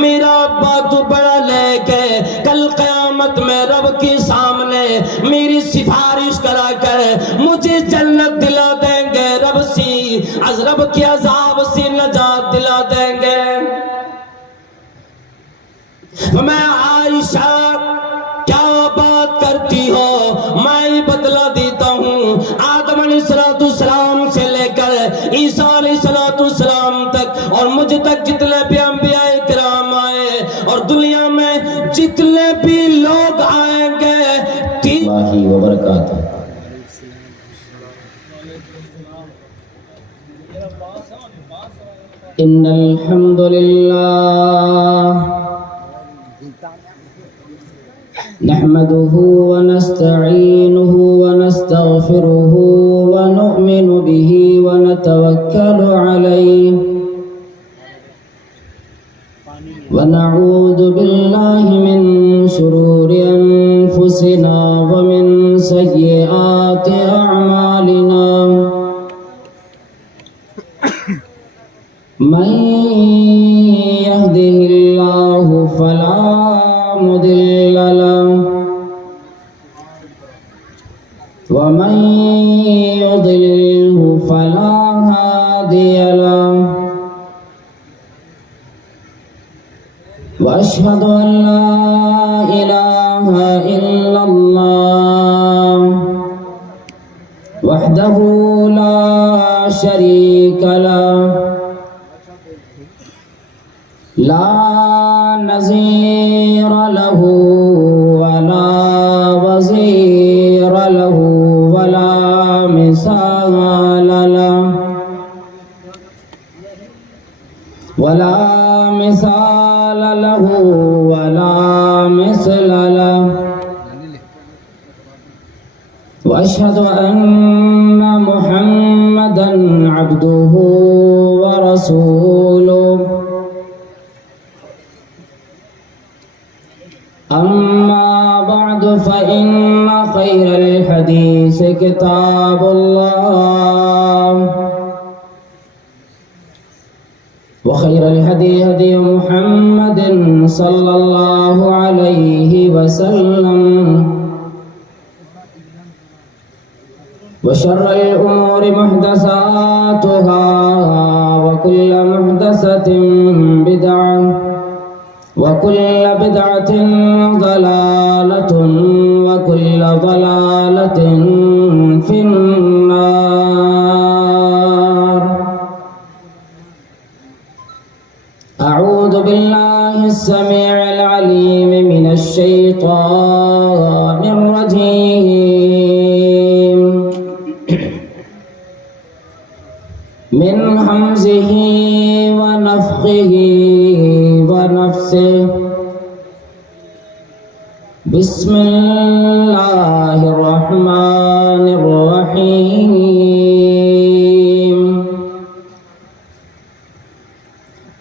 میرا ابا تو بڑا لے کے کل قیامت میں رب کے سامنے میری سفارش کرا کر مجھے جنت دلا دیں گے، رب سی از رب کے عذاب سے نجات دلا دیں گے۔ میں عائشہ کیا بات کرتی ہو، میں بدلہ دیتا ہوں۔ آدم علیہ السلام سے لے کر عیسیٰ علیہ السلام تک اور مجھ تک جتنے بھی انبیاء کرام آئے اور دنیا میں جتنے بھی لوگ آئیں گے اللہ وبرکاتہ۔ ان الحمد للہ نحمده ونستعينه ونستغفره ونؤمن به ونتوكل عليه ونعوذ بالله من شرور أنفسنا ومن سيئات أعمالنا من يهده الله فلا مضل له ومن يضلله فلا هادي له وأشهد أن لا إله إلا الله وحده لا شريك له لا نظير له ولا وزير له ولا مثال له ولا مثال له ولا مثل له وأشهد أن محمدا عبده ورسوله أما بعد فإن خير الحديث كتاب الله وخير الهدي هدي محمد صلى الله عليه وسلم وشر الأمور محدثاتها وكل محدثة بدعة وكل بدعة ضلالة وكل ضلالة في النار أعوذ بالله السميع العليم من الشيطان الرجيم من همزه ونفخه ونفسه بسم الله الرحمن الرحيم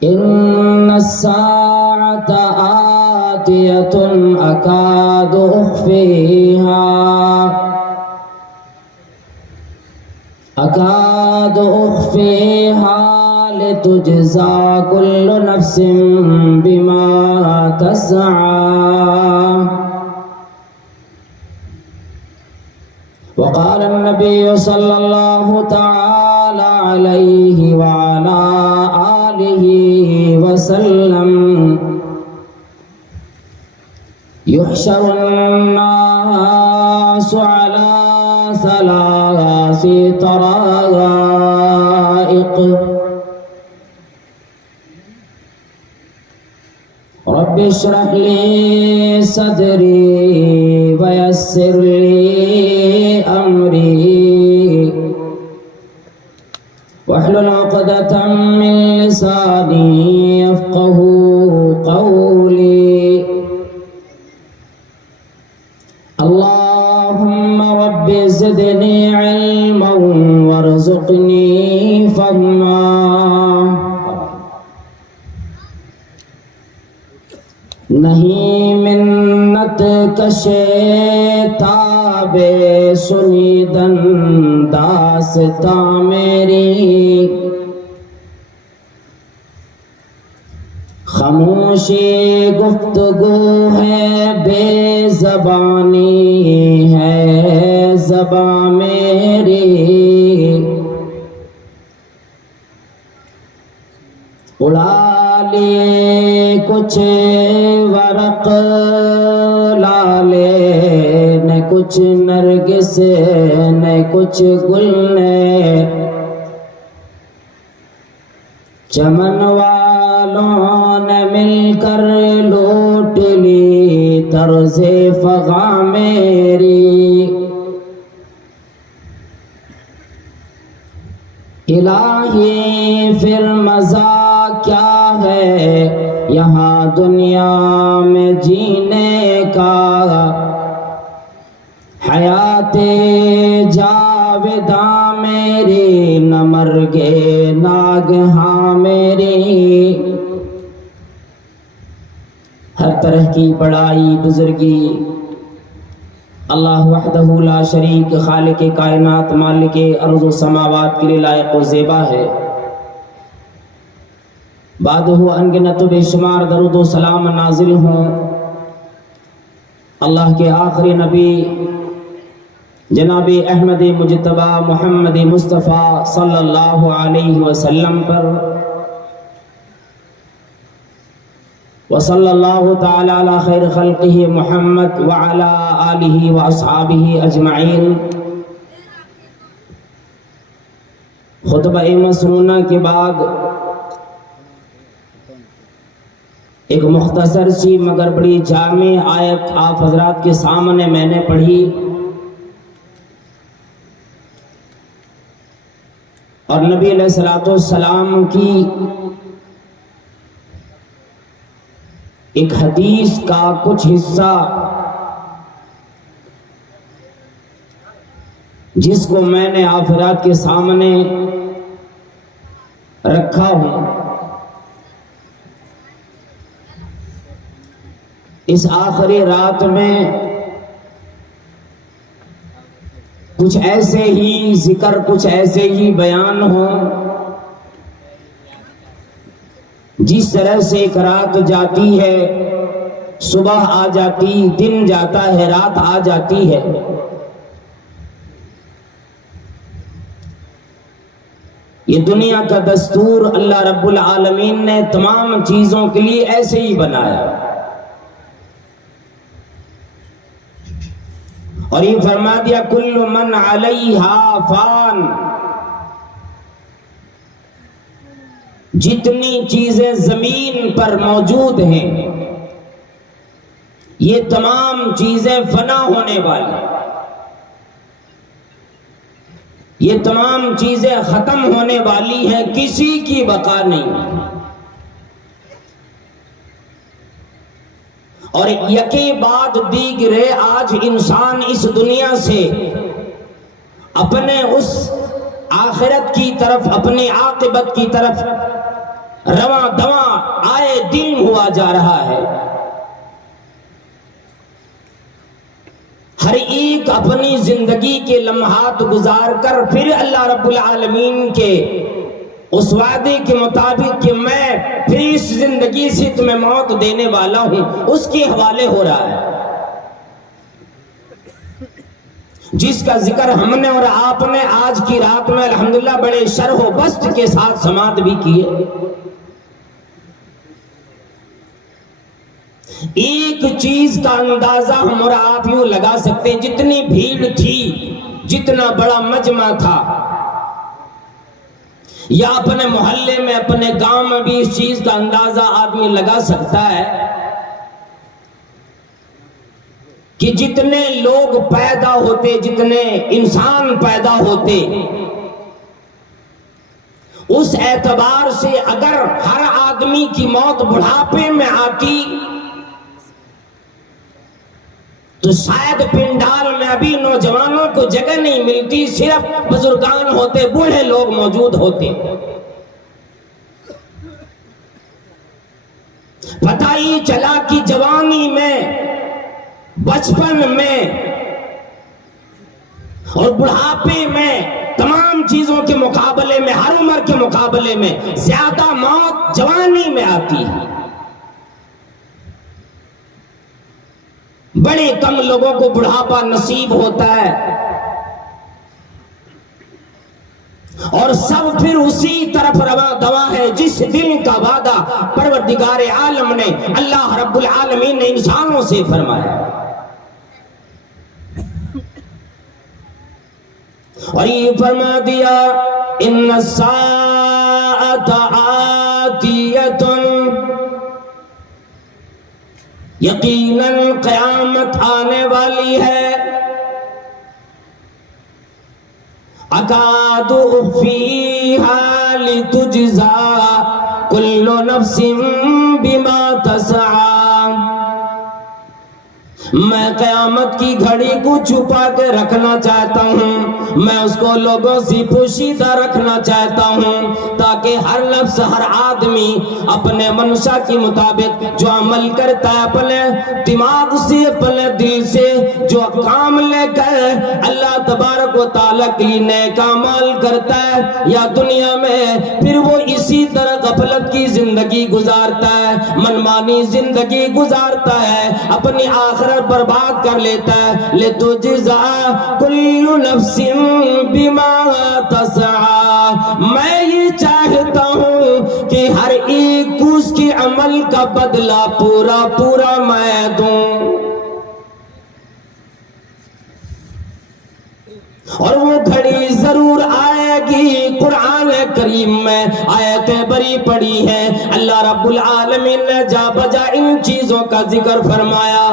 إن الساعة آتية أكاد أخفيها لتجزى كل نفس بما تسعى وقال النبي صلى الله تعالى عليه وعلى آله وسلم يحشر الناس على ثلاث طرائق رب اشرح لي صدري ويسر لي أمري واحلل عقدة من لساني يفقه قولي اللهم رب زدني علما وارزقني فهما نہیں منت کشے تاب سنیدن داستان میری خاموشی گفتگو ہے، بے زبانی ہے زبان میری، اڑا لیے کچھ ورق لالے، نہ کچھ نرگس نہ کچھ گل نے، چمن والوں نے مل کر لوٹ لی طرز فغاں میری، الہی پھر مزہ کیا ہے یہاں دنیا میں جینے کا، حیات جاوداں میری نہ مرگے ناگہاں میری۔ ہر طرح کی بڑائی بزرگی اللہ وحدہ لا شریک، خالق کائنات مالک ارض و سماوات کے لیے لائق و زیبا ہے۔ بعدہ انگنت بے شمار درود و سلام نازل ہوں اللہ کے آخری نبی جناب احمد مجتبی محمد مصطفیٰ صلی اللہ علیہ وسلم پر، وصلی اللہ تعالی علی خیر خلقہ محمد وعلی آلہ واصحابہ اجمعین۔ خطبہ مسنونہ کے بعد ایک مختصر سی مگر بڑی جامع آیت آپ حضرات کے سامنے میں نے پڑھی، اور نبی علیہ السلام کی ایک حدیث کا کچھ حصہ جس کو میں نے آپ حضرات کے سامنے رکھا ہوں۔ اس آخری رات میں کچھ ایسے ہی ذکر، کچھ ایسے ہی بیان ہوں جس طرح سے ایک رات جاتی ہے، صبح آ جاتی، دن جاتا ہے، رات آ جاتی ہے، یہ دنیا کا دستور اللہ رب العالمین نے تمام چیزوں کے لیے ایسے ہی بنایا، اور یہ فرما دیا کل من علیہا فان، جتنی چیزیں زمین پر موجود ہیں یہ تمام چیزیں فنا ہونے والی، یہ تمام چیزیں ختم ہونے والی ہیں، کسی کی بقا نہیں۔ اور یکی بعد دیگرے آج انسان اس دنیا سے اپنے اس آخرت کی طرف، اپنی عاقبت کی طرف رواں دواں آئے دن ہوا جا رہا ہے۔ ہر ایک اپنی زندگی کے لمحات گزار کر پھر اللہ رب العالمین کے اس وعدے کے مطابق کہ میں پھر اس زندگی سے تمہیں موت دینے والا ہوں، اس کے حوالے ہو رہا ہے، جس کا ذکر ہم نے اور آپ نے آج کی رات میں الحمدللہ بڑے شرح و بسط کے ساتھ سماعت بھی کیے۔ ایک چیز کا اندازہ ہم اور آپ یوں لگا سکتے ہیں، جتنی بھیڑ تھی، جتنا بڑا مجمع تھا، یا اپنے محلے میں، اپنے گاؤں میں بھی اس چیز کا اندازہ آدمی لگا سکتا ہے کہ جتنے لوگ پیدا ہوتے، جتنے انسان پیدا ہوتے، اس اعتبار سے اگر ہر آدمی کی موت بڑھاپے میں آتی تو شاید پنڈال میں ابھی نوجوانوں کو جگہ نہیں ملتی، صرف بزرگان ہوتے، بوڑھے لوگ موجود ہوتے۔ پتہ ہی چلا کہ جوانی میں، بچپن میں اور بڑھاپے میں تمام چیزوں کے مقابلے میں، ہر عمر کے مقابلے میں زیادہ موت جوانی میں آتی ہے۔ بڑے کم لوگوں کو بڑھاپا نصیب ہوتا ہے، اور سب پھر اسی طرف رواں دواں ہے جس دن کا وعدہ پروردگار عالم نے، اللہ رب العالمین نے انسانوں سے فرمایا۔ اور یہ فرما دیا ان الساعۃ آتیۃ، یقیناً قیامت آنے والی ہے، اکاد اخفیہا لتجزا کل نفس بما تسعی، میں قیامت کی گھڑی کو چھپا کے رکھنا چاہتا ہوں، میں اس کو لوگوں سے پوشیدہ رکھنا چاہتا ہوں، تاکہ ہر نفس، ہر آدمی اپنے منشا کے مطابق جو عمل کرتا ہے، اپنے دماغ سے، اپنے دل سے جو کام لے کر اللہ تبارک و تعالیٰ کے لیے نیک اعمال کرتا ہے، یا دنیا میں پھر وہ اسی طرح غفلت کی زندگی گزارتا ہے، منمانی زندگی گزارتا ہے، اپنی آخرت برباد کر لیتا ہے۔ لِتُجْزَىٰ كُلُّ نَفْسٍ بِمَا تَسْعَىٰ، میں یہ چاہتا ہوں کہ ہر ایک کو اس کے عمل کا بدلہ پورا پورا میں دوں، اور وہ گھڑی ضرور آئے گی۔ قرآن کریم میں آیت بری پڑی ہے، اللہ رب العالمین نے جا بجا ان چیزوں کا ذکر فرمایا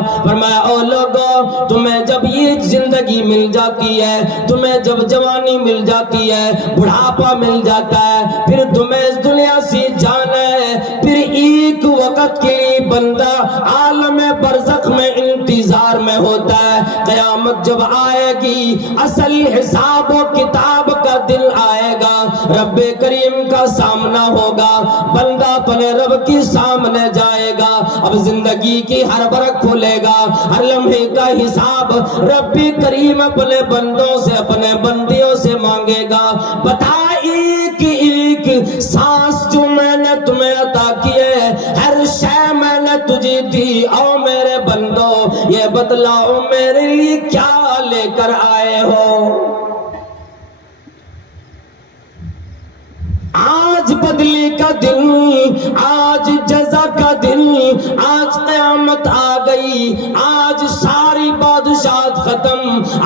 او لوگو، تمہیں جب یہ زندگی مل جاتی ہے، تمہیں جب جوانی مل جاتی ہے، بڑھاپا مل جاتا ہے، پھر تمہیں اس دنیا سے جانا ہے، پھر ایک وقت کے لیے بندہ عالم برزخ میں انتظار میں ہوتا ہے۔ قیامت جب آئے گی، اصل حساب و کتاب کا دن آئے گا، رب کریم کا سامنا ہوگا، بندہ اپنے رب کے سامنے جائے گا، اب زندگی کی ہر برق کھولے گا، ہر لمحے کا حساب رب کریم اپنے بندوں سے، اپنے بندیوں سے مانگے گا۔ بتا ایک ایک سانس جو میں نے تمہیں عطا کی ہے، ہر شے میں نے تجھے دی، او میرے بندو یہ بتلاؤ میرے لیے کیا لے کر آئے ہو۔ آج بدلے کا دن، آج جزا کا دن، آج قیامت آ گئی، آج ساری بادشاہت ختم،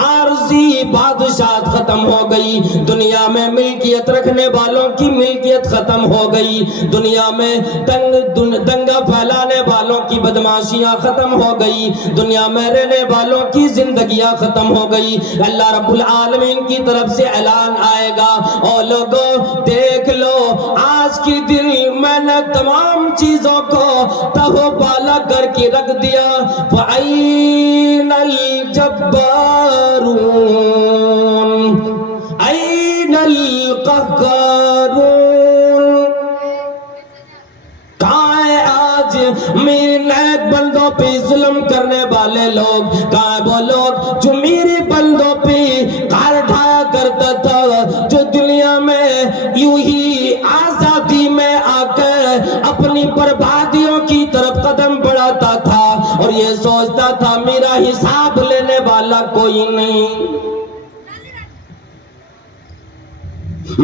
عارضی بادشاہت ختم ہو گئی، دنیا میں ملکیت رکھنے والوں کی ملکیت ختم ہو گئی، دنیا میں دنگا پھیلانے والوں کی بدماشیاں ختم ہو گئی، دنیا میں رہنے والوں کی زندگیاں ختم ہو گئی۔ اللہ رب العالمین کی طرف سے اعلان آئے گا، او لوگو دیکھ لو، آج کی دن میں نے تمام چیزوں کو تہو بالا کر کے رکھ دیا۔ فَأَيْنَ الْجَبَّارُونَ أَيْنَ الْقَهَّارُونَ، کہاں ہے آج میرے نیک بندوں پہ ظلم کرنے والے لوگ؟ کہاں ہے وہ لوگ جو میرے بندوں پہ قہر ڈھایا کرتا تھا، جو دنیا میں یوں ہی آزادی میں آ کر اپنی بربادیوں کی طرف قدم بڑھاتا تھا اور یہ سوچتا تھا میرا حساب لینے والا کوئی نہیں؟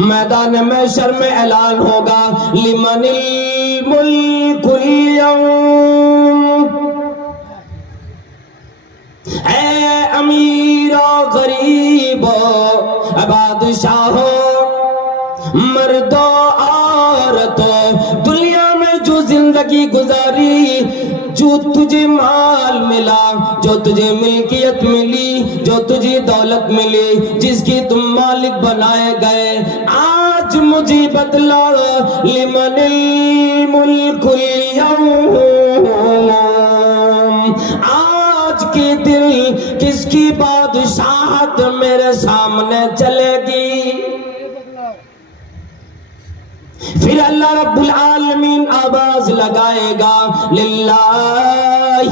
میدان محشر میں اعلان ہوگا، لمن الملک اليوم، اے امیر و غریب و بادشاہو، مرد و عورتوں، دنیا میں جو زندگی گزاری، جو تجھے مال ملا، جو تجھے ملکیت ملی، جو تجھے دولت ملی، جس کی تم مالک بنائے گئے، آج مجھے بتلا، لمن الملک اليوم، آج کے دن کس کی بادشاہت میرے سامنے چلے گی؟ پھر اللہ رب العالمین آواز لگائے گا، للہ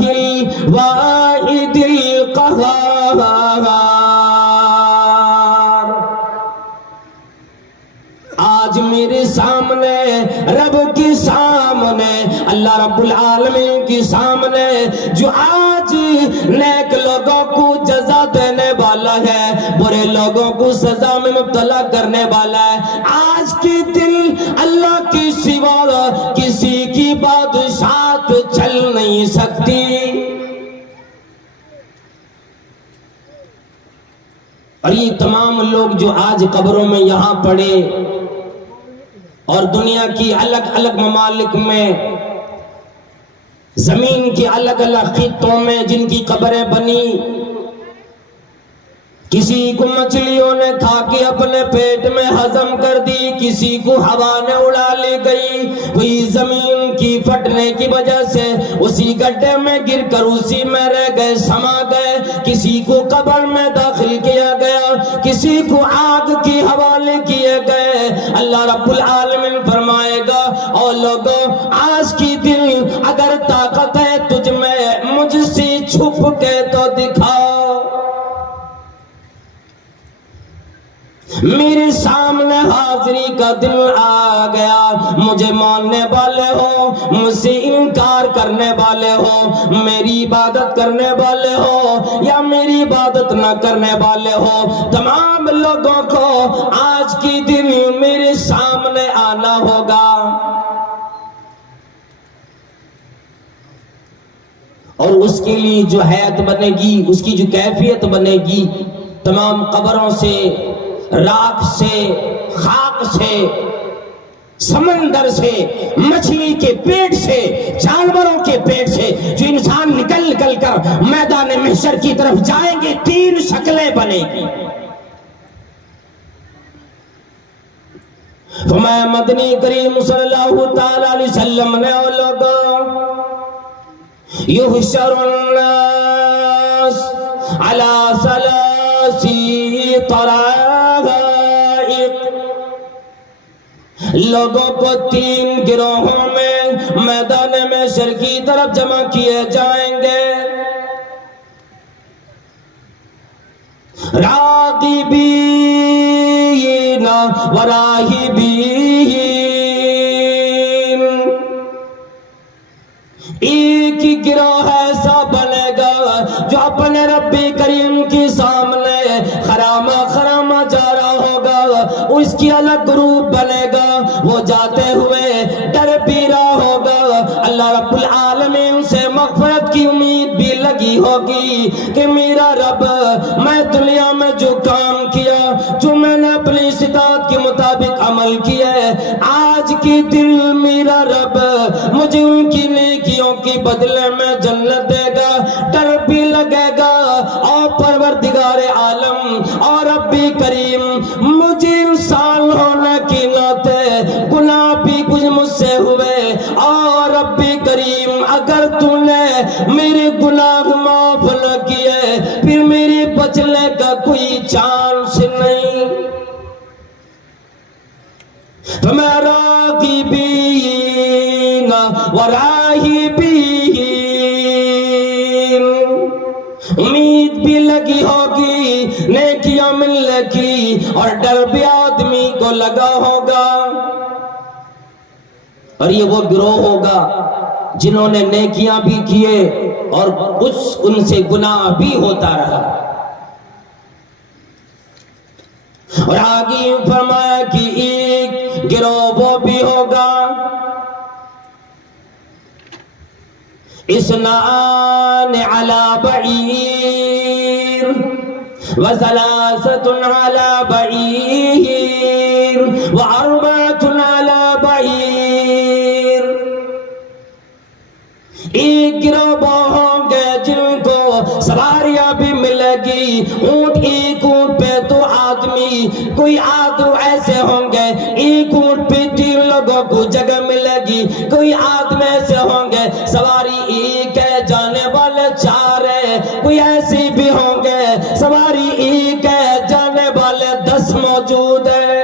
الواحد القہار، آج میرے سامنے، رب کے سامنے، اللہ رب العالمین کے سامنے، جو آج نیک لوگوں کو جزا دینے والا ہے، برے لوگوں کو سزا میں مبتلا کرنے والا ہے۔ آج کے دن اللہ کی سوا کسی کی بادشاہت چل نہیں سکتی۔ اور یہ تمام لوگ جو آج قبروں میں یہاں پڑے اور دنیا کی الگ الگ ممالک میں، زمین کے الگ الگ خطوں میں جن کی قبریں بنی، کسی کو مچھلیوں نے کھا کے اپنے پیٹ میں ہضم کر دی، کسی کو ہوا نے اڑا لے گئی، کوئی زمین کی پھٹنے کی وجہ سے اسی گڈھے میں گر کر اسی میں رہ گئے، سما گئے، کسی کو قبر میں داخل کیا گیا، کسی کو آگ کی حوالے کیے گئے۔ اللہ رب العالمین فرمائے گا، اور لوگوں آج کی دن اگر طاقت ہے تجھ میں مجھ سے چھپ کے تو دکھاؤ، میرے سامنے حاضری کا دن آ گیا، مجھے ماننے والے ہو، مجھ سے انکار کرنے والے ہو، میری عبادت کرنے والے ہو یا میری عبادت نہ کرنے والے ہو، تمام لوگوں کو آج کی دن میرے سامنے آنا ہوگا۔ اور اس کے لیے جو حیات بنے گی، اس کی جو کیفیت بنے گی، تمام قبروں سے، راکھ سے، خاک سے، سمندر سے، مچھلی کے پیٹ سے، جانوروں کے پیٹ سے جو انسان نکل نکل کر میدان محشر کی طرف جائیں گے، 3 شکلیں بنے گی۔ فرمایا مدنی کریم صلی اللہ تعالی علیہ وسلم نے، اور لوگوں یحشر الناس علی ثلاثی طرائق، لوگوں کو 3 گروہوں میں میدان محشر کی طرف جمع کیے جائیں گے۔ راغبین و راہبین، ایک ہی گروہ ایسا بنے گا جو اپنے رب کریم کے سامنے خرامہ خرامہ جا رہا ہوگا، اس کی الگ گروپ بنے گا، وہ جاتے ہوئے ڈر بھی رہا ہوگا، اللہ رب العالمین سے مغفرت کی امید بھی لگی ہوگی کہ میرا رب، میں دنیا میں جو کام کیا، جو میں نے اپنی استطاعت کے مطابق عمل کیا ہے، آج کے دن میرا رب مجھے ان کی نیکیوں کی بدلے میں جنت دے گا، ڈر بھی لگے گا، اور پروردگار عالم اور رب کریم مجھے انسان ہونے کے ناطے گناہ بھی کچھ مجھ سے ہوئے، اور رب کریم اگر تو نے میرے گناہ معاف نہ کیے پھر میرے بچنے کا کوئی چانس نہیں۔ فَمَا رَاغِبِينَ وَرَاهِبِينَ، امید بھی لگی ہوگی نیکیاں ملنے کی، اور ڈر بھی آدمی کو لگا ہوگا۔ اور یہ وہ گروہ ہوگا جنہوں نے نیکیاں بھی کیے اور کچھ ان سے گناہ بھی ہوتا رہا۔ اور آگے فرمایا کہ ایک گروہ وہ بھی ہوگا، اثنان علی بعیر وثلاثة علی بعیر واربعة علی بعیر، ایک گروہ وہ ہوں گے جن کو سواریاں بھی ملے گی، اونٹ، ایک اونٹ پہ 2 آدمی، کوئی آدمی ایسے ہوں گے ایک اونٹ پہ 3 لوگوں کو جگہ ملے گی، کوئی آدمی ایسے ہوں گے سواری ایک ہے جانے والے 4 ہے، کوئی ایسے بھی ہوں گے سواری ایک ہے جانے والے 10 موجود ہے۔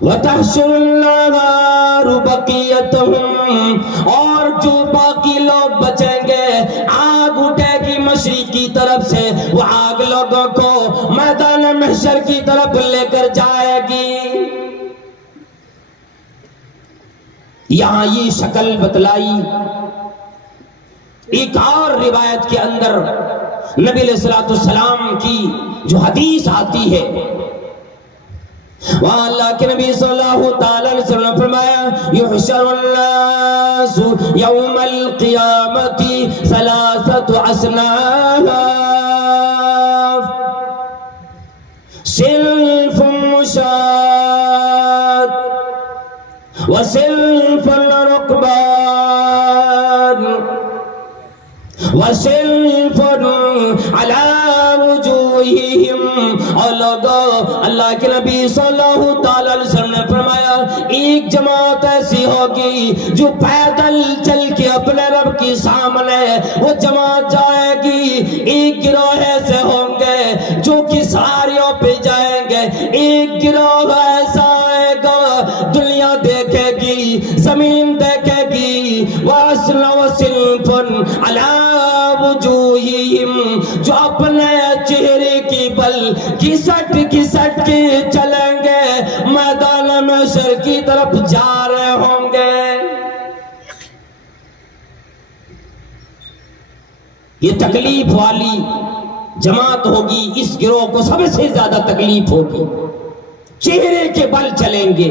وَتَحْشُرُ النَّارُ بَقِيَّتُهُمْ، اور جو باقی لوگ بچیں گے، آگ اٹھے گی مشرق کی طرف سے، وہ آگ لوگوں کو میدان محشر کی طرف لے کر جائے گی۔ یہاں یہ شکل بتلائی. ایک اور روایت کے اندر نبی علیہ الصلوۃ والسلام کی جو حدیث آتی ہے، وہاں اللہ کے نبی صلی اللہ تعالی علیہ وسلم نے فرمایا یحشر الناس یوم القیامت ثلاثۃ اصناف صنف مشاة وصنف الركبان وصنف على وجوہہم. اور لوگوں، اللہ کے نبی صلی اللہ تعالی علیہ وسلم نے فرمایا ایک جماعت ایسی ہوگی جو پیدل چل کے اپنے رب کے سامنے وہ جماعت جائے گی. ایک گروہ ایسے ہوں گے جو کہ سواریوں پہ جائیں گے. ایک گروہ ایسا آئے گا دنیا دیکھے گی، زمین دیکھے گی. وَصِنْفٌ عَلَىٰ وُجُوهِهِمْ، جو اپنے چہرے کی بل گھسٹ گھسٹ کے چلیں گے، میدان محشر کی طرف جا رہے ہوں گے. یہ تکلیف والی جماعت ہوگی. اس گروہ کو سب سے زیادہ تکلیف ہوگی، چہرے کے بل چلیں گے.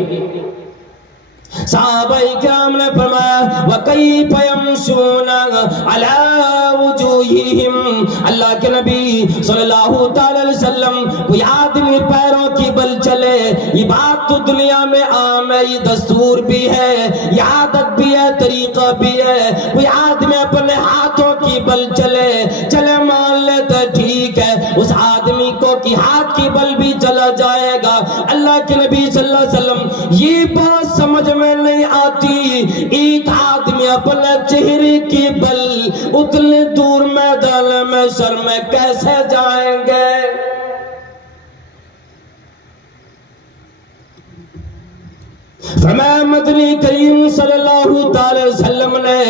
صحابہ کرام نے فرمایا وَكَيْفَ يَمْشُونَ عَلَىٰ وُجُوهِهِمْ. اللہ کے نبی صلی اللہ تعالی علیہ وسلم کوئی آدمی پیروں کی بل چلے، یہ بات تو دنیا میں عام ہے، یہ دستور بھی ہے، یہ عادت بھی ہے، طریقہ بھی ہے. کوئی آدمی اپنے ہاتھوں کی بل چلے مان لیتے ٹھیک ہے، اس آدمی کو کی ہاتھ کی بل بھی چلا جائے گا. اللہ کے نبی صلی اللہ علیہ وسلم یہ بات سمجھ میں نہیں آتی، ایک آدمی اپنے چہرے کی بل اتنے دور میدان محشر میں کیسے جائیں گے؟ فرمایا مدنی کریم صلی اللہ تعالی وسلم نے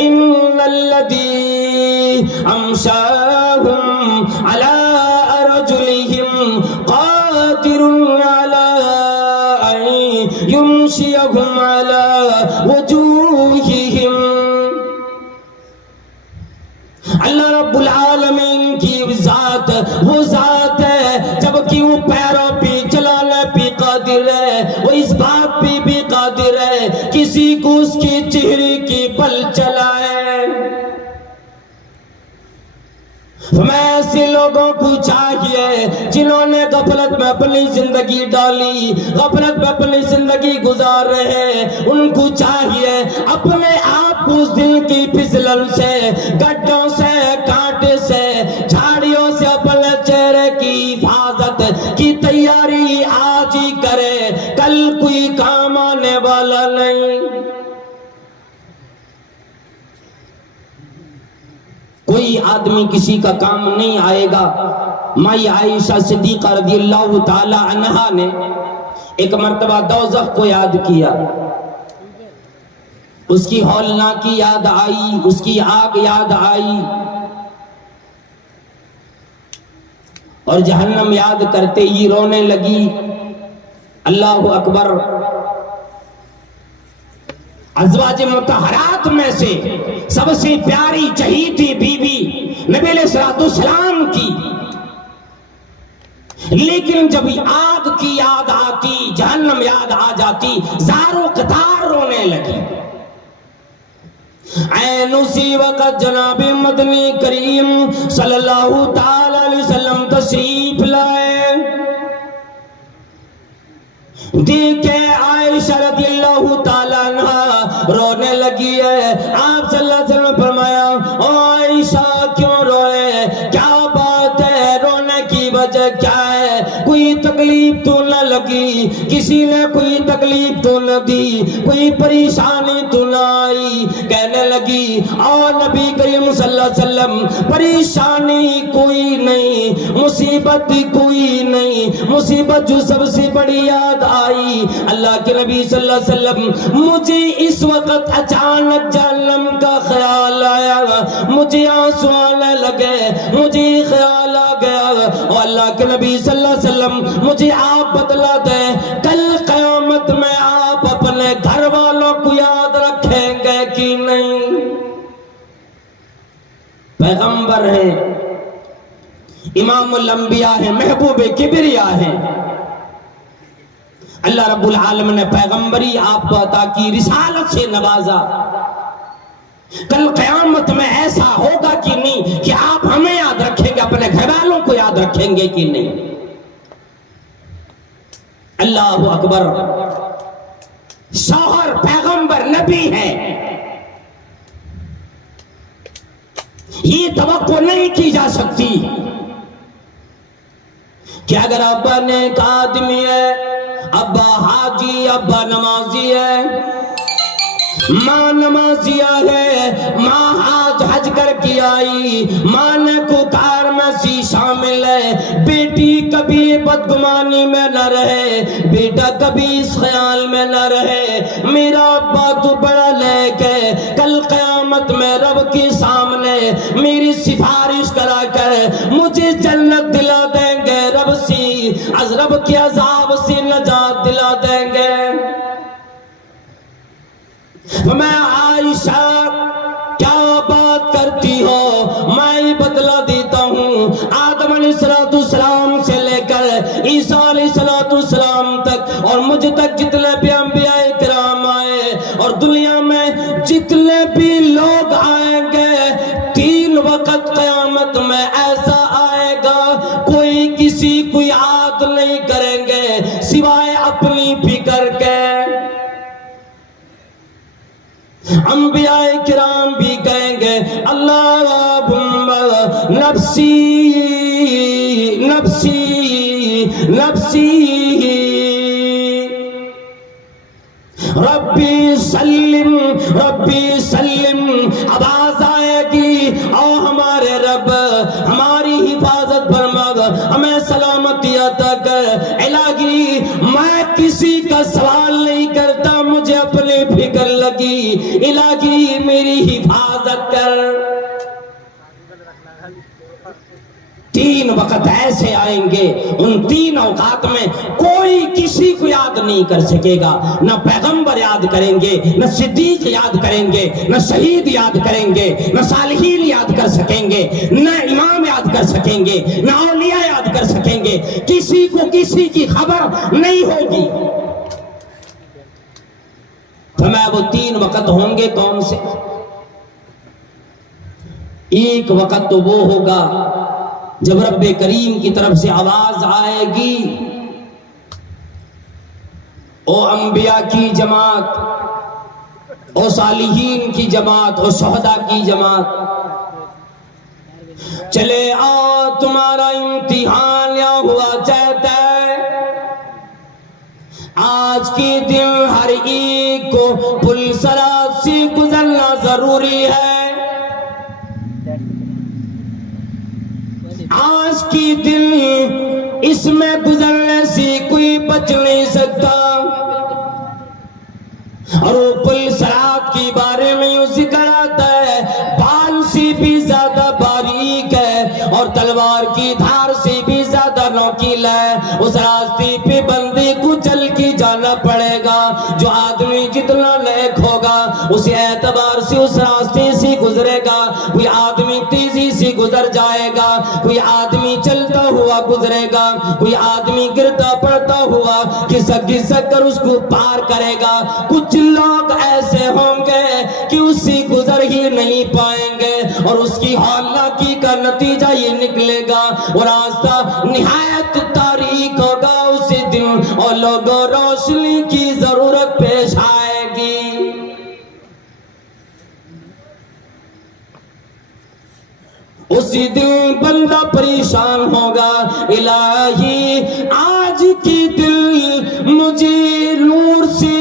ان الذی امشاہم علی ارجلہم قادر علی ان یمشیہم علی وجوہہم. اللہ رب العالمین کی ذات وہ ذات ہے جبکہ وہ پیروں پہ چلانے پہ قادر ہے، وہ اس بات پہ بھی قادر ہے کسی کو اس کی چہرے کی بل چلائے. ایسے لوگوں کو چاہیے جنہوں نے غفلت میں اپنی زندگی ڈالی، غفلت میں اپنی زندگی گزار رہے، ان کو چاہیے اپنے آپ کو اس دل کی پھسلن سے، گڈھوں سے، کانٹے سے، جھاڑیوں سے اپنے چہرے کی حفاظت کی تیاری آج ہی کرے، کل کوئی کام آنے والا نہیں. کوئی آدمی کسی کا کام نہیں آئے گا. مائی عائشہ صدیقہ رضی اللہ تعالی عنہا نے ایک مرتبہ دوزخ کو یاد کیا، اس کی ہولناکی یاد آئی، اس کی آگ یاد آئی، اور جہنم یاد کرتے ہی رونے لگی. اللہ اکبر. ازواج مطہرات میں سے سب سے پیاری چہیتی بی بی نبی علیہ الصلوۃ والسلام کی، لیکن جب آگ کی یاد آتی، جہنم یاد آ جاتی، زاروں قطار رونے لگی. عین اسی وقت جناب مدنی کریم صلی اللہ تعالی علیہ وسلم تشریف لائے. دیکھے عائشہ رضی اللہ تعالیٰ عنہ رونے لگی ہے. آپ صلی اللہ علیہ وسلم نے فرمایا او عائشہ کیوں روئے، کیا بات ہے، رونے کی وجہ کیا ہے؟ کوئی تکلیف تو نہ لگی، کسی نے کوئی تکلیف تو نہ دی، کوئی پریشانی تو نہ آئی؟ کہنے لگی اور نبی کریم صلی اللہ علیہ وسلم پریشانی کوئی نہیں، مصیبت کوئی نہیں، مصیبت جو سب سے بڑی یاد آئی اللہ کے نبی صلی اللہ علیہ وسلم مجھے اس وقت اچانک جہنم کا خیال آیا، مجھے آنسو آنے لگے، مجھے خیال آ گیا. اور اللہ کے نبی صلی اللہ علیہ وسلم مجھے آپ بتلا دیں کل قیامت میں آپ اپنے گھر والوں کو یاد پیغمبر ہیں، امام الانبیاء ہیں، محبوب کبریا ہیں۔ اللہ رب العالمین نے پیغمبری آپ کو عطا کی، رسالت سے نوازا۔ کل قیامت میں ایسا ہوگا کہ نہیں کہ آپ ہمیں یاد رکھیں گے، اپنے گھر والوں کو یاد رکھیں گے کہ نہیں؟ اللہ اکبر۔ شوہر پیغمبر نبی ہے، یہ توقع نہیں کی جا سکتی کہ اگر ابا نیک آدمی ہے، ابا حاجی، ابا نمازی ہے، ماں نمازیہ ہے، ماں حج کر کے آئی، ماں نے کار میں سی شامل ہے، بیٹی کبھی بدگمانی میں نہ رہے، بیٹا کبھی اس خیال میں نہ رہے میرا ابا تو بڑا نیک ہے، کل قیامت میں رب کے سامنے میری سفارش کرا کر مجھے جنت دلا دیں گے، رب سی از رب کے عذاب سے نجات دلا دیں گے۔ میں عائشہ کیا بات کرتی ہو، میں بدلا دیتا ہوں، آدم علیہ السلام سے لے کر عیسیٰ علیہ السلام تک اور مجھ تک جتنے بھی انبیاء کرام آئے اور دنیا میں جتنے بھی لوگ آئیں گے، 3 وقت قیامت میں ایسا آئے گا کوئی کسی کو یاد نہیں کریں گے سوائے اپنی فکر کے۔ انبیاء کرام بھی کہیں گے اللہم نفسی نفسی نفسی ربی سلم ربی سلم، آواز آئے گی او ہمارے رب ہماری حفاظت فرما، ہمیں سلامتی عطا کر، الہی میں کسی کا سوال نہیں کرتا، مجھے اپنی فکر لگی، الہی میری حفاظت کر۔ 3 وقت ایسے آئیں گے، ان 3 اوقات میں کوئی کسی کو یاد نہیں کر سکے گا، نہ پیغمبر یاد کریں گے، نہ صدیق یاد کریں گے، نہ شہید یاد کریں گے، نہ صالحین یاد کر سکیں گے، نہ امام یاد کر سکیں گے، نہ اولیاء یاد کر سکیں گے، کسی کو کسی کی خبر نہیں ہوگی۔ فرمایا وہ 3 وقت ہوں گے کون سے؟ ایک وقت تو وہ ہوگا جب رب کریم کی طرف سے آواز آئے گی، او انبیاء کی جماعت، او صالحین کی جماعت، او شہداء کی جماعت، چلے آؤ تمہارا امتحان یا ہوا چاہتا ہے، آج کے دن ہر ایک کو پل صراط سے گزرنا ضروری ہے، آج کی دن اس میں گزرنے سے کوئی بچ نہیں سکتا۔ اور وہ پل صراط کے بارے میں یوں ذکر آتا ہے، بال سے بھی زیادہ باریک ہے اور تلوار کی دھار سے بھی زیادہ نوکیلا ہے، اس راستے پہ بندے کو چل کے جانا پڑے گا، جو آدمی جتنا نیک ہوگا اس اعتبار سے اس راستے سے گزرے گا، کوئی آدمی تیزی سے گزر جائے گا، کوئی آدمی چلتا ہوا گزرے گا، کوئی آدمی گرتا پڑتا ہوا کھسک کھسک کر اس کو پار کرے گا، کچھ لوگ ایسے ہوں گے کہ اس سے گزر ہی نہیں پائیں گے اور اس کی ہلاکی کا نتیجہ یہ نکلے گا، وہ راستہ نہایت تاریک ہوگا اس دن اور لوگوں روشنی کی ضرورت پیش آئے گی۔ اسی دن بندہ پریشان ہوگا، الہی آج کی دل مجھے نور سے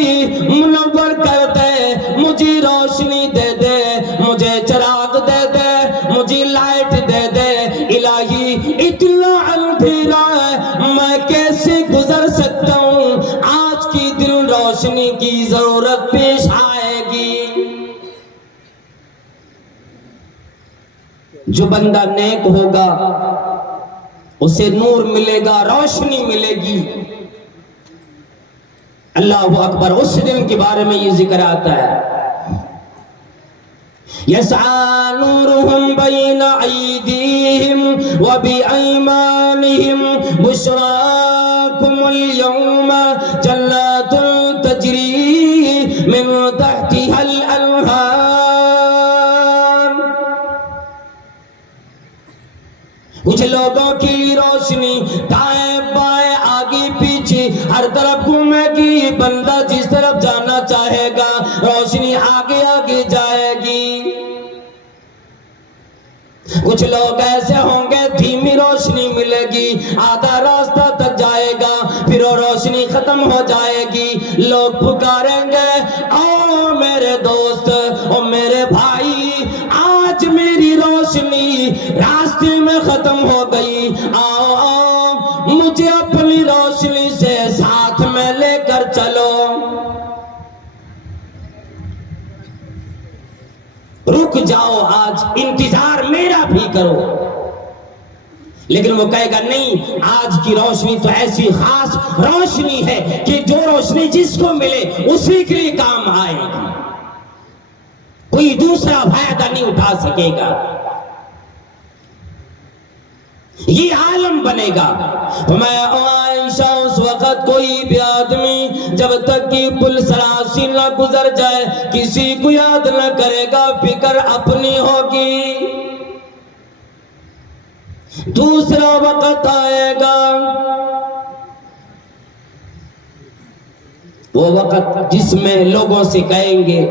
منور کر دے، مجھے روشنی دے دے، مجھے چراغ دے دے، مجھے لائٹ دے دے، الہی اتنا اندھیرا ہے میں کیسے گزر سکتا ہوں، آج کی دن روشنی کی ضرورت پیش آئے گی۔ جو بندہ نیک ہوگا اسے نور ملے گا، روشنی ملے گی۔ اللہ اکبر۔ اس دن کے بارے میں یہ ذکر آتا ہے يسعى نورهم بين أيديهم وبأيمانهم بشراكم اليوم جنات تجري من تحتها الأنهار. کچھ لوگوں کی روشنی دائیں بائیں آگے پیچھے ہر طرف گھومے گی. بندہ جس طرف جانا چاہے گا روشنی آگے آگے جائے گی. کچھ لوگ ایسے ہوں گے دھیمی روشنی ملے گی, آدھا راستہ تک جائے گا پھر وہ روشنی ختم ہو جائے گی. لوگ پکاریں گے او میرے دوست او میرے بھائی, آج میری روشنی راستے میں ختم ہو گئی, آؤ آؤ مجھے اپنی روشنی سے ساتھ میں لے کر چلو. رک جاؤ, آج انتظار میرا بھی کرو. لیکن وہ کہے گا نہیں, آج کی روشنی تو ایسی خاص روشنی ہے کہ جو روشنی جس کو ملے اسی کے لیے کام آئے گی, کوئی دوسرا فائدہ نہیں اٹھا سکے گا. یہ عالم بنے گا. میں عائشہ اس وقت کوئی بھی آدمی جب تک کہ پل سراسی نہ گزر جائے کسی کو یاد نہ کرے گا, فکر اپنی ہوگی. دوسرا وقت آئے گا, وہ وقت جس میں لوگوں سے کہیں گے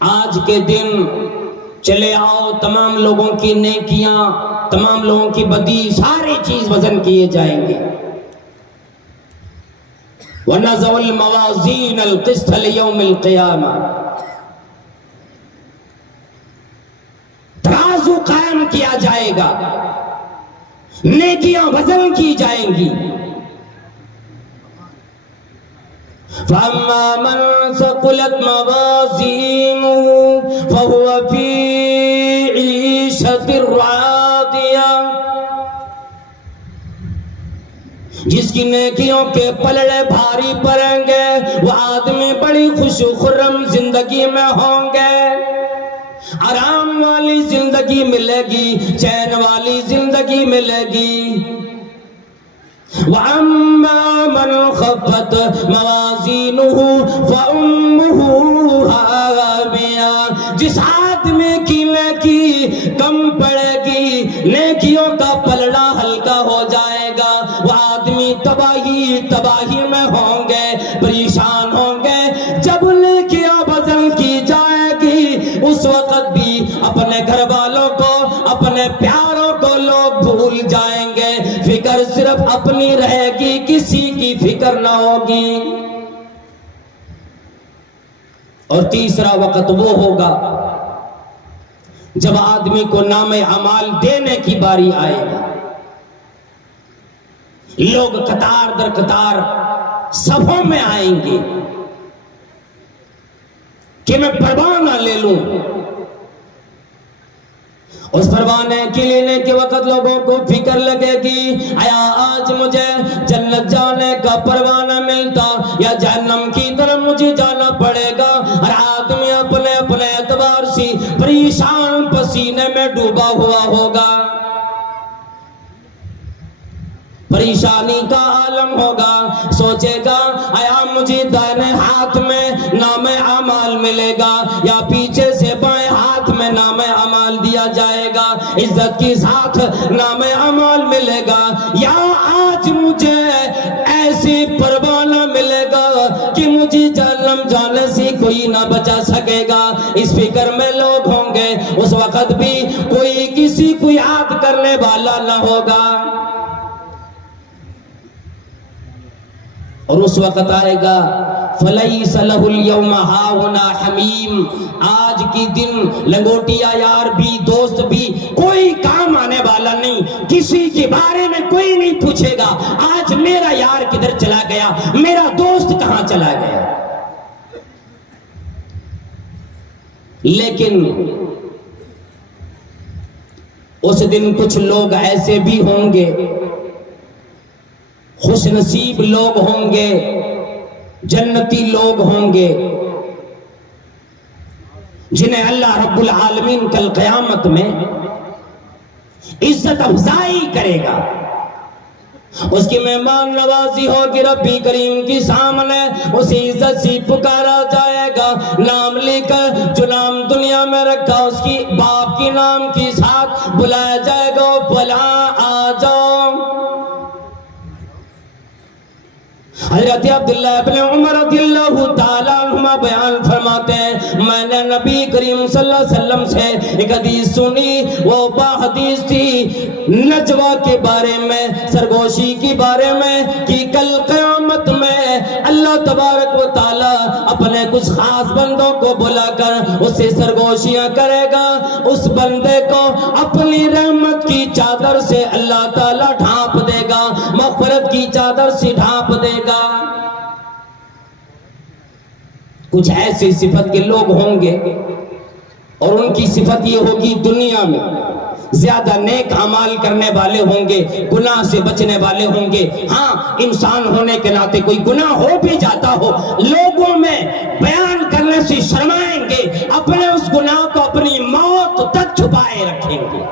آج کے دن چلے آؤ, تمام لوگوں کی نیکیاں تمام لوگوں کی بدی ساری چیز وزن کیے جائیں گے. وَنَزَوَ الْمَوَازِينَ الْقِسْطَ لِيَوْمِ الْقِيَامَةِ, ترازو قائم کیا جائے گا, نیکیاں وزن کی جائیں گی. فَأَمَّا مَنْ ثَقُلَتْ مَوَازِينُهُ فَهُوَ فِي عِيشَةٍ رَاضِيَةٍ, جس کی نیکیوں کے پلڑے بھاری پڑیں گے وہ آدمی بڑی خوش و خرم زندگی میں ہوں گے. آرام والی زندگی ملے گی, چین والی زندگی ملے گی. وَأَمَّا مَنْ خَفَّتْ مَوَازِينُهُ فَأُمُّهُ هَاوِيَةٌ, جس آدمی کی نیکی کم پڑے گی, نیکیوں کا پلڑا ہلکا ہو جائے گا, وہ آدمی تباہی میں ہوں گے, پریشان ہوں گے. جب نیکیاں وزن کی جائے گی اس وقت بھی اپنے گھر والوں کو اپنے پیاروں کو لوگ بھول جائیں گے, فکر صرف اپنی رہے گی, کسی کی فکر نہ ہوگی. اور تیسرا وقت وہ ہوگا جب آدمی کو نام اعمال دینے کی باری آئے گا. لوگ قطار در قطار صفوں میں آئیں گے کہ میں پروانہ لے لوں. اس پروانے کے لینے کے وقت لوگوں کو فکر لگے گی آیا آج مجھے جنت جانے کا پروانہ ملتا یا جہنم کی طرف مجھے جانا پڑے گا. ہر آدمی اپنے اپنے اعتبار سے پریشان پسینے میں ڈوبا ہوا ہوگا, پریشانی کا عالم ہوگا. سوچے گا آیا مجھے دائیں ہاتھ میں نام اعمال ملے گا یا پیچھے سے بائیں ہاتھ میں نام اعمال دیا جائے گا, عزت کے ساتھ نام اعمال ملے گا, یا آج مجھے ایسی پروانہ ملے گا کہ مجھے جہنم جانے سے کوئی نہ بچا سکے گا. اس فکر میں لوگ ہوں گے. اس وقت بھی کوئی کسی کو یاد کرنے والا نہ ہوگا. اور اس وقت آئے گا فَلَيْسَ لَهُ الْيَوْمَ هَاهُنَا حَمِيمٌ, آج کی دن لنگوٹیا یار بھی دوست بھی کوئی کام آنے والا نہیں. کسی کے بارے میں کوئی نہیں پوچھے گا آج میرا یار کدھر چلا گیا, میرا دوست کہاں چلا گیا. لیکن اس دن کچھ لوگ ایسے بھی ہوں گے, خوش نصیب لوگ ہوں گے, جنتی لوگ ہوں گے جنہیں اللہ رب العالمین کل قیامت میں عزت افزائی کرے گا، اس کی مہمان نوازی ہوگی، ربی کریم کی سامنے اسے عزت سے پکارا جائے گا، نام لے کر جو نام دنیا میں رکھا اس کی باپ کی نام کے ساتھ بلایا جائے گا، فلاں آ جاؤ۔ حضرت عبداللہ ابن عمر رضی اللہ تعالیٰ عنہما بیان فرماتے ہیں، میں نے نبی کریم صلی اللہ علیہ وسلم سے ایک حدیث سنی، وہ حدیث تھی نجوہ کے بارے میں، سرگوشی کے بارے میں، کہ کل قیامت میں اللہ تبارک و تعالیٰ اپنے کچھ خاص بندوں کو بلا کر اس سے سرگوشیاں کرے گا، اس بندے کو اپنی رحمت کی چادر سے اللہ تعالیٰ ڈھانپ دے گا، مغفرت کی چادر سے ڈھانپ دے گا۔ کچھ ایسی صفت کے لوگ ہوں گے اور ان کی صفت یہ ہوگی، دنیا میں زیادہ نیک اعمال کرنے والے ہوں گے، گناہ سے بچنے والے ہوں گے، ہاں انسان ہونے کے ناطے کوئی گناہ ہو بھی جاتا ہو، لوگوں میں بیان کرنے سے شرمائیں گے، اپنے اس گناہ کو اپنی موت تک چھپائے رکھیں گے،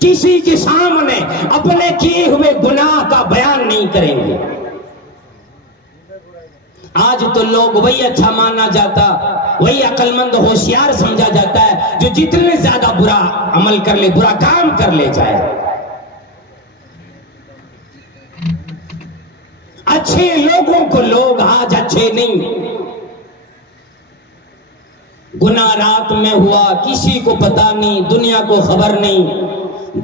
کسی کے سامنے اپنے کیے ہوئے گناہ کا بیان نہیں کریں گے۔ آج تو لوگ وہی اچھا مانا جاتا، وہی عقل مند ہوشیار سمجھا جاتا ہے جو جتنے زیادہ برا عمل کر لے، برا کام کر لے جائے۔ اچھے لوگوں کو لوگ آج اچھے نہیں، گناہ رات میں ہوا کسی کو پتا نہیں، دنیا کو خبر نہیں،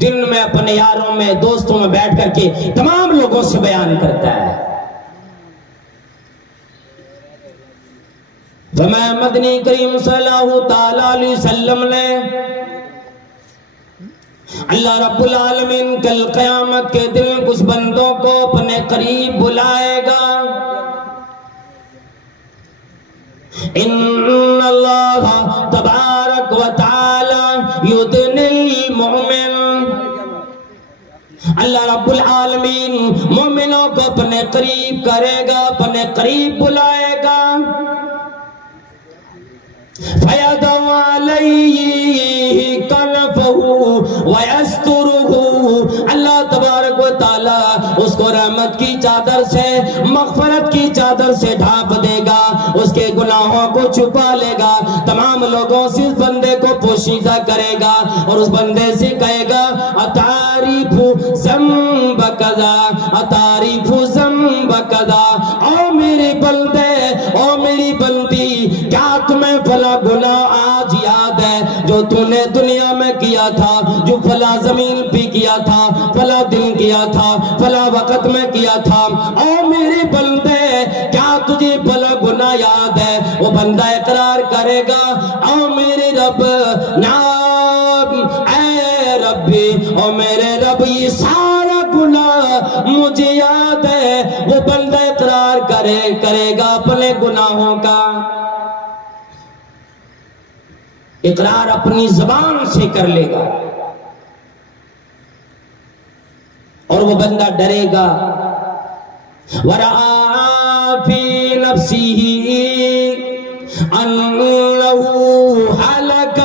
دن میں اپنے یاروں میں دوستوں میں بیٹھ کر کے تمام لوگوں سے بیان کرتا ہے۔ فرمایا مدنی کریم صلی اللہ تعالیٰ علیہ وسلم نے، اللہ رب العالمین کل قیامت کے دن کچھ بندوں کو اپنے قریب بلائے گا، ان اللہ تبارک و تعالی یدنی المؤمن، اللہ رب العالمین مومنوں کو اپنے قریب کرے گا، اپنے قریب بلائے گا، فَيَدَوْ عَلَيْهِ كَنْفَهُ وَيَسْتُرُهُ، اللہ تبارک و تعالیٰ اس کو رحمت کی چادر سے، مغفرت کی چادر سے ڈھانپ دے گا، اس کے گناہوں کو چھپا لے گا، تمام لوگوں سے اس بندے کو پوشیدہ کرے گا، اور اس بندے سے کہے گا اَتَعْرِفُ ذَنْبَ كَذَا اَتَعْرِفُ ذَنْبَ كَذَا، او میرے بندے، او میری بندی، کیا تمہیں فلاں گناہ آج یاد ہے جو تو نے دنیا میں کیا تھا، جو فلاں زمین پہ کیا تھا، فلاں دن کیا تھا، فلاں وقت میں کیا تھا، او میرے بندے کیا تجھے فلاں گناہ یاد ہے؟ وہ بندہ اقرار کرے گا، او میرے رب، نعم اے ربی، او میرے رب یہ سارا گناہ مجھے یاد ہے، وہ بندہ اقرار کرے گا اپنے گناہوں کا، اقرار اپنی زبان سے کر لے گا، اور وہ بندہ ڈرے گا، وَرَآ فِي نَفْسِهِ أَنَّهُ هَلَكَ،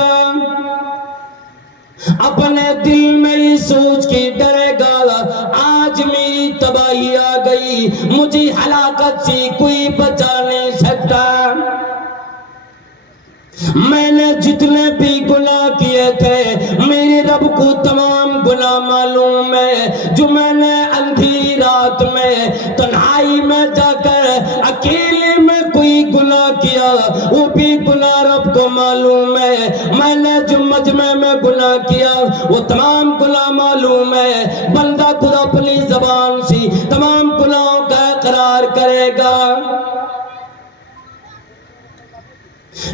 اپنے دل میں یہ سوچ کے ڈرے گا آج میری تباہی آ گئی، مجھے ہلاکت سے کوئی بچا نہیں سکتا، میں نے جتنے بھی گناہ کیے تھے میرے رب کو تمام گناہ معلوم ہے، جو میں نے اندھی رات میں تنہائی میں جا کر اکیلے میں کوئی گناہ کیا وہ بھی گناہ رب کو معلوم ہے، میں نے جو مجمع میں گناہ کیا وہ تمام گناہ معلوم ہے، بندہ خود اپنی زبان سے تمام گناہوں کا اقرار کرے گا،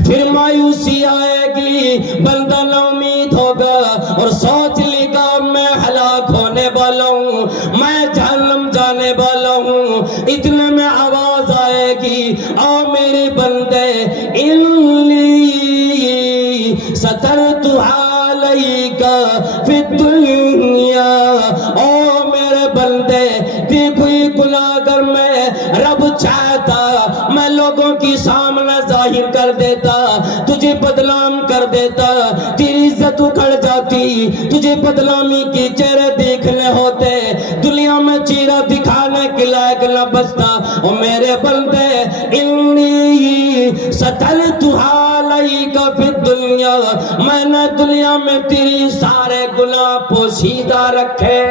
پھر مایوسی آئے گی، بندہ نا امید ہوگا اور سوچ لے گا میں ہلاک ہونے والا ہوں، میں جہنم جانے والا ہوں، اتنے میں آواز آئے گی، او میرے بندے انی سترت علیک فی الدنیا، او میرے بندے دیکھو یہ گناہ اگر میں رب چاہتا میں لوگوں کی سامنے ظاہر ظاہر کر دیتا، تجھے بدنام کر دیتا، تیری عزت اکھڑ جاتی، تجھے بدنامی کی چہرے دیکھنے ہوتے، دنیا میں چہرہ دکھانے کے لائق نہ بچتا۔ اور میرے بندے انی سترتھا علیک فی الدنیا، میں نے دنیا میں تیری سارے گناہ پوشیدہ رکھے،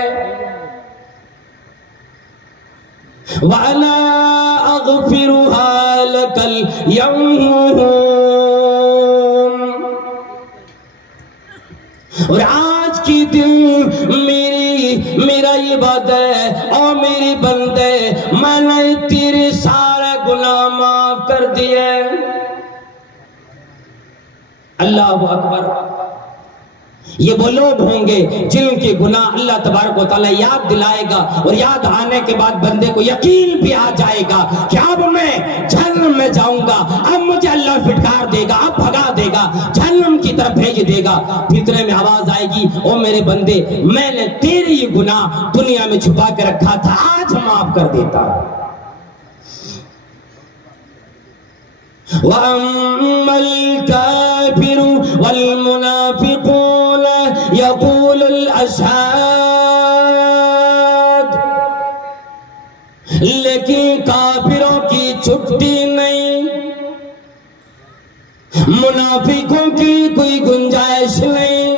وَأَنَا أَغْفِرُهَا لَكَ الْيَوْمَ۔ اور آج کی دن میرا یہ بات ہے، اور میری بندے میں نے تیرے سارے گناہ معاف کر دیے۔ اللہ اکبر۔ یہ وہ لوگ ہوں گے جن کے گناہ اللہ تبارک و تعالی یاد دلائے گا، اور یاد آنے کے بعد بندے کو یقین بھی آ جائے گا کہ اب میں جہنم میں جاؤں گا، اب مجھے اللہ پھٹکار دے گا، اب بھگا دے گا، جہنم کی طرف بھیج دے گا۔ فطرے میں آواز آئے گی، او میرے بندے میں نے تیرے یہ گناہ دنیا میں چھپا کے رکھا تھا، آج معاف کر دیتا۔ وَأَمَّا الْكَافِرُ وَالْمُنَافِقُونَ يَقُولُ الْأَشْهَادُ، لیکن کافروں کی چھٹی نہیں، منافقوں کی کوئی گنجائش نہیں۔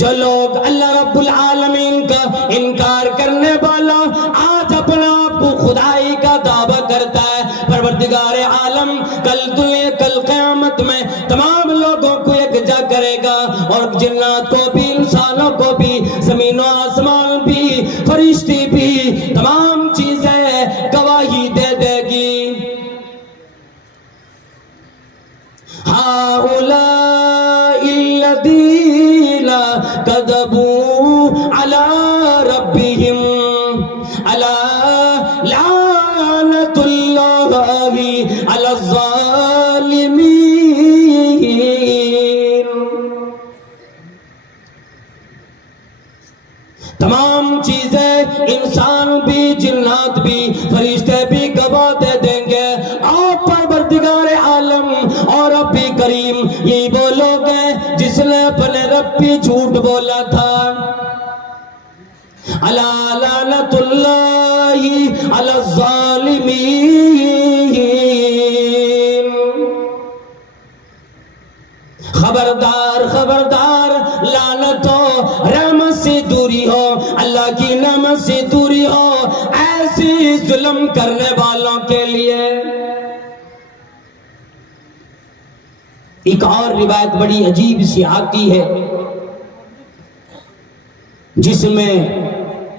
جو لوگ اللہ رب العالمین کا انکار کرنے والا آج اپنا آپ کو خدائی کا دعویٰ کرتا ہے، پروردگار عالم کل قیامت میں تمام لوگوں کو یکجا کرے گا، اور جنات کو بھی، انسانوں کو بھی، زمین و آسمان بھی، فرشتے بھی، تمام چیزیں گواہی دے دے گی۔ هؤلاء الذين كذبوا على ربهم ألا لعنة الله على الظالمين۔ تمام چیزیں، انسان بھی، جنات بھی، فرشتے بھی گواہ دے دیں گے، اور پروردگار عالم اور رب کریم یہی وہ لوگ ہیں جس نے اپنے رب پہ جھوٹ بولا تھا۔ الا لعنۃ اللہ علی الظالمین۔ خبردار خبردار، لعنت ہو، رحمت سے دوری ہو، اللہ کی نعمت سے دوری ہو ایسی ظلم کرنے والوں کے لیے۔ ایک اور روایت بڑی عجیب سی آتی ہے جس میں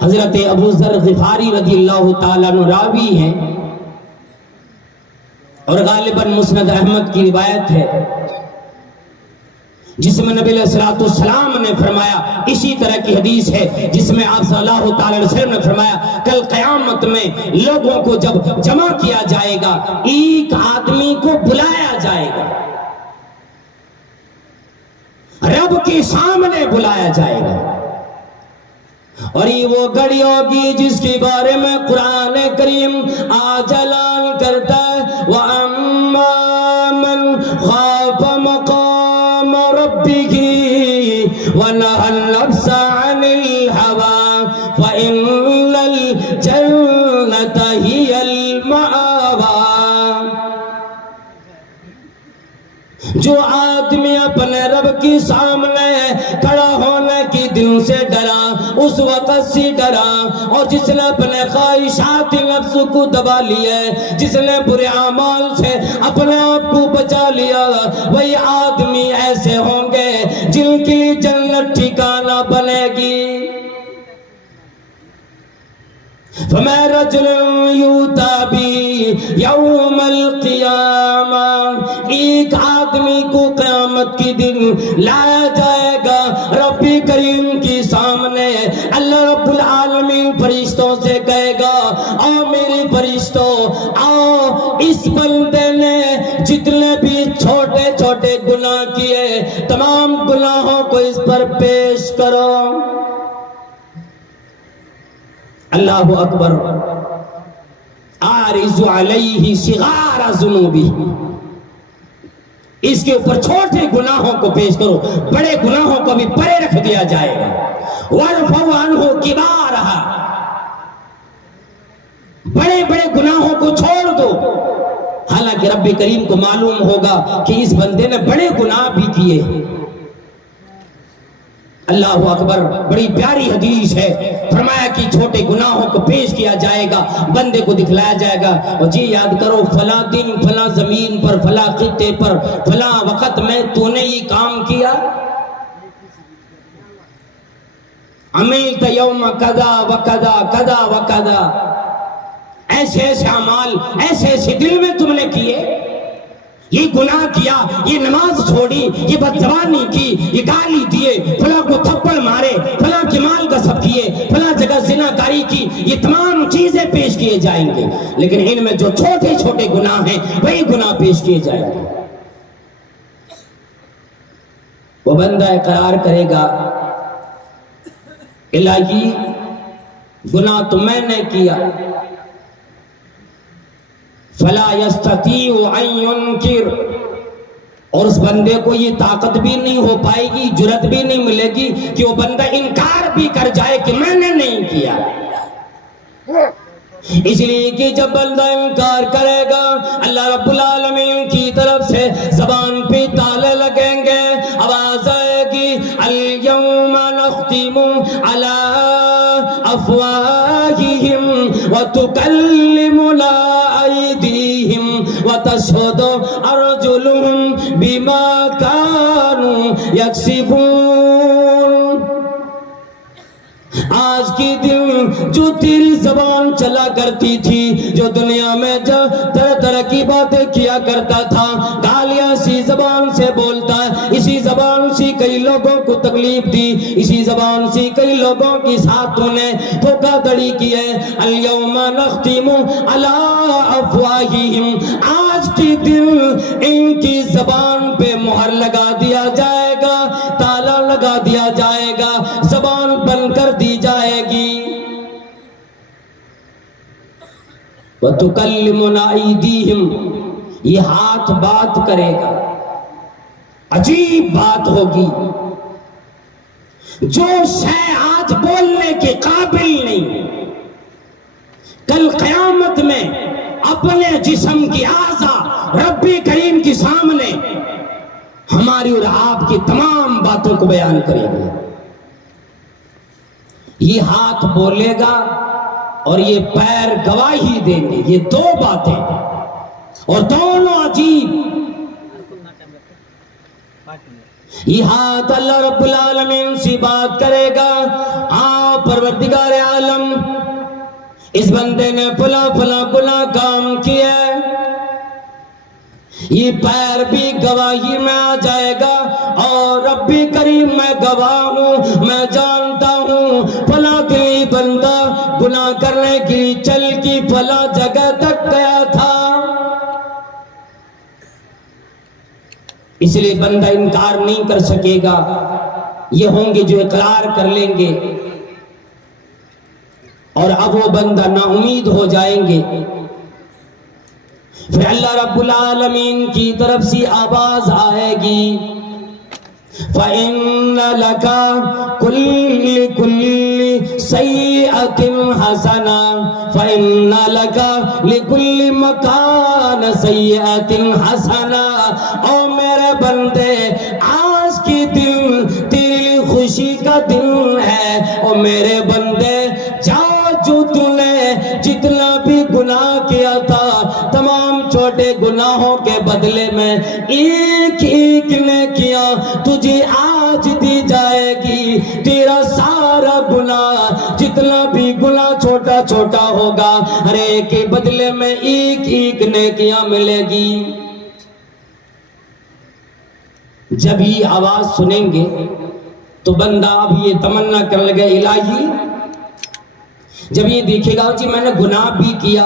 حضرت ابو ذر غفاری رضی اللہ تعالیٰ عنہ راوی ہیں، اور غالباً مسند احمد کی روایت ہے، جس میں نبی علیہ السلام نے فرمایا، اسی طرح کی حدیث ہے جس میں آپ صلی اللہ تعالی علیہ وسلم نے فرمایا، کل قیامت میں لوگوں کو جب جمع کیا جائے گا، ایک آدمی کو بلایا جائے گا، رب کے سامنے بلایا جائے گا، اور یہ وہ گھڑی ہوگی جس کے بارے میں قرآن کریم آج اعلان کرتا ہے، وَأَمَّا مَنْ خَافَ مَقَامَ رَبِّهِ وَنَهَى النَّفْسَ عَنِ الْهَوَىٰ فَإِنَّ الْجَنَّةَ هِيَ الْمَأْوَىٰ۔ جو آدمی اپنے رب کے سامنے کھڑا ہونے کے دن سے ڈرا، اس وقت سے ڈرا، اور جس نے اپنے خواہشات نفس کو دبا لیا، جس نے برے اعمال سے اپنے آپ کو بچا لیا، وہی آدمی ایسے ہوں گے جن کے لیے جنت ٹھکانہ بنے گی۔ فَمَا رَجُلٌ يُؤْتَىٰ بِهِ يَوْمَ الْقِيَامَةِ، ایک آدمی کو قیامت کے دن لایا جائے گا رب کریم کے سامنے۔ اللہ رب العالمین فرشتوں سے کہے گا، آؤ میرے فرشتوں، آؤ اس بندے نے جتنے بھی چھوٹے چھوٹے گناہ کیے، تمام گناہوں کو اس پر پیش کرو۔ اللہ اکبر۔ آرزو علیہ صغار ذنوبہ، اس کے اوپر چھوٹے گناہوں کو پیش کرو، بڑے گناہوں کو بھی پرے رکھ دیا جائے گا۔ وَارْفَعْ عَنْهُ كِبَارَهَا، بڑے بڑے گناہوں کو چھوڑ دو۔ حالانکہ رب کریم کو معلوم ہوگا کہ اس بندے نے بڑے گناہ بھی کیے۔ اللہ اکبر، بڑی پیاری حدیث ہے، فرمایا کہ چھوٹے گناہوں کو پیش کیا جائے گا، بندے کو دکھلایا جائے گا، اور جی یاد کرو فلاں دن فلاں زمین پر فلاں خطے پر فلاں وقت میں تو نے یہ کام کیا، عملت یوم کذا و کذا کذا و کذا، ایسے ایسے اعمال ایسے ایسے دل میں تم نے کیے، یہ گناہ کیا، یہ نماز چھوڑی، یہ بدزبانی کی، یہ گالی دیے، فلاں کو تھپڑ مارے، فلاں کے مال غصب کیے، فلاں جگہ زنا کاری کی، یہ تمام چیزیں پیش کیے جائیں گے، لیکن ان میں جو چھوٹے چھوٹے گناہ ہیں وہی گناہ پیش کیے جائیں گے۔ وہ بندہ اقرار کرے گا الہی گناہ تو میں نے کیا، فلا یستطیع ان ینکر، اور اس بندے کو یہ طاقت بھی نہیں ہو پائے گی، جرات بھی نہیں ملے گی کہ وہ بندہ انکار بھی کر جائے کہ میں نے نہیں کیا۔ اس لیے کہ جب بندہ انکار کرے گا اللہ رب العالمین کی طرف سے زبان پہ تالے لگیں گے، آواز آئے گی الیوم نختم علی افواہہم وتکلمنا ایدیہم وتشہد ارجلہم بما کانوا یکسبون۔ آج کی دن جو تیری زبان چلا کرتی تھی، جو دنیا میں جو طرح طرح کی باتیں کیا کرتا تھا، گالیاں اسی زبان سے بولتا ہے، اسی زبان سے کئی لوگوں کو تکلیف دی، اسی زبان سے کئی لوگوں کے ساتھ تو نے دھوکہ دھڑی کی ہے۔ الیوم نختم علی افواہہم، آج کی دن ان کی زبان پہ مہر لگا دیا جائے گا، تالا لگا دیا جائے گا، زبان بند کر دی جائے گی۔ وَتُكَلِّمُنَا أَيْدِيهِمْ، یہ ہاتھ بات کرے گا، عجیب بات ہوگی، جو شے آج بولنے کے قابل نہیں، کل قیامت میں اپنے جسم کی اعضاء رب کریم کے سامنے ہماری اور آپ کی تمام باتوں کو بیان کرے گا۔ یہ ہاتھ بولے گا اور یہ پیر گواہی دیں گے، یہ دو باتیں اور دونوں عجیب۔ یہ ہاتھ اللہ رب العالمین سے بات کرے گا، ہاں پروردگار عالم اس بندے نے فلاں فلاں گناہ کام کیا ہے، یہ پیر بھی گواہی میں آ جائے گا، اور رب کریم میں گواہ ہوں، میں جانتا ہوں فلاں دلی بندہ گناہ کرنے کی چل کی فلاں جگہ تک گیا تھا۔ اس لیے بندہ انکار نہیں کر سکے گا، یہ ہوں گے جو اقرار کر لیں گے، اور اب وہ بندہ نا امید ہو جائیں گے۔ پھر اللہ رب العالمین کی طرف سے آواز آئے گی، فَإِنَّ لَكَ كُلِّ سَيِّئَةٍ حَسَنَةٍ فَإِنَّ لَكَ لِكُلِّ مَكَانٍ سَيِّئَةٍ حَسَنَةٍ۔ او میرے بندے، آج کی دن تیری خوشی کا دن ہے، او میرے بندے جاؤ، جو تو نے جتنا بھی گناہ کیا تھا تمام چھوٹے گناہوں کے بدلے میں ایک ایک نے کیا تجھے آج دی جائے گی۔ تیرا سارا گناہ جتنا بھی گناہ چھوٹا چھوٹا ہوگا، ہر ایک کے بدلے میں ایک ایک نیکیاں ملے گی۔ جب یہ آواز سنیں گے تو بندہ اب یہ تمنا کرنے لگے، الہی جب یہ دیکھے گا جی میں نے گناہ بھی کیا،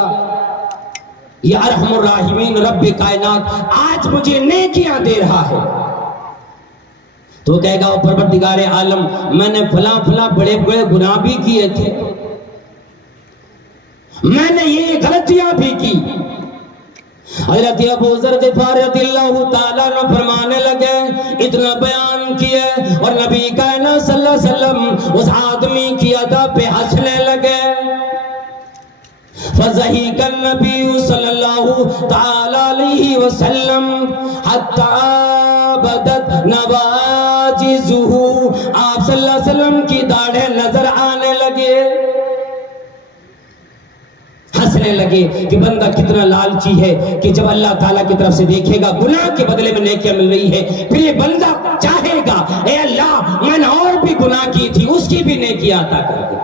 یہ ارحم الراحمین رب کائنات آج مجھے نیکیاں دے رہا ہے، تو کہے گا پروردگار عالم میں نے فلاں فلاں بڑے بڑے گناہ بھی کیے تھے، میں نے یہ غلط غلطیاں بھی کی۔ حضرت ابو ذر غفاری رضی اللہ تعالیٰ عنہ فرمانے لگے، اتنا بیان کیا اور نبی کائنات صلی اللہ علیہ وسلم اس آدمی کی ادا پہ ہنسنے لگے۔ فضحک النبی صلی اللہ تعالیٰ علیہ وسلم حتی بدت نواجزہ، آپ صلی اللہ علیہ وسلم کی داڑھیں نظر آنے لگے، ہنسنے لگے کہ بندہ کتنا لالچی ہے کہ جب اللہ تعالیٰ کی طرف سے دیکھے گا گناہ کے بدلے میں نیکیاں مل رہی ہے، پھر یہ بندہ چاہے گا اے اللہ میں نے اور بھی گناہ کی تھی اس کی بھی نیکی عطا کر دے،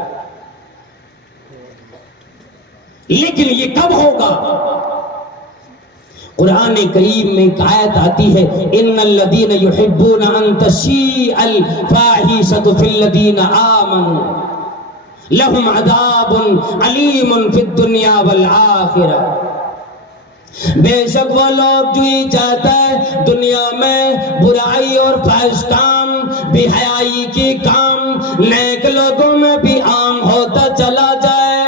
لیکن یہ کب ہوگا؟ قرآن کریم میں ایک آیت آتی ہے، ان الذین یحبون ان تشیع الفاحشۃ فی الذین آمنوا لہم عذاب علیم فی الدنیا والآخرہ، بے شک وہ لوگ جو ہی چاہتا ہے دنیا میں برائی اور فحش کام، بے حیائی کی کام نیک لوگوں میں بھی عام ہوتا چلا جائے،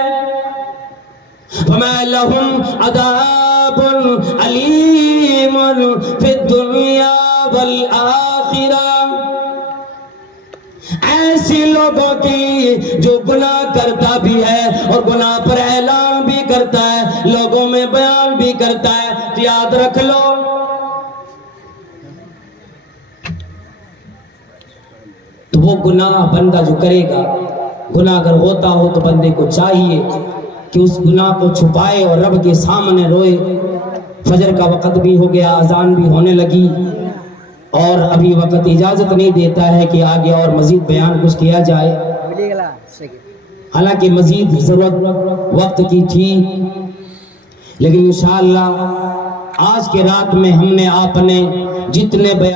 فَمَا لَهُمْ عَذَابٌ عَلِيمٌ فِي الدُّنْيَا وَالْآخِرَةِ، ایسی لوگوں کی جو گناہ کرتا بھی ہے اور گناہ پر اعلان بھی کرتا ہے، لوگوں میں بیان بھی کرتا ہے، یاد رکھ لو تو وہ گناہ بندہ جو کرے گا، گناہ اگر ہوتا ہو تو بندے کو چاہیے کہ اس گناہ کو چھپائے اور رب کے سامنے روئے۔ فجر کا وقت بھی ہو گیا، اذان بھی ہونے لگی اور ابھی وقت اجازت نہیں دیتا ہے کہ آگے اور مزید بیان کچھ کیا جائے، حالانکہ مزید ضرورت وقت کی تھی، لیکن انشاءاللہ آج کے رات میں ہم نے آپ نے جتنے بیان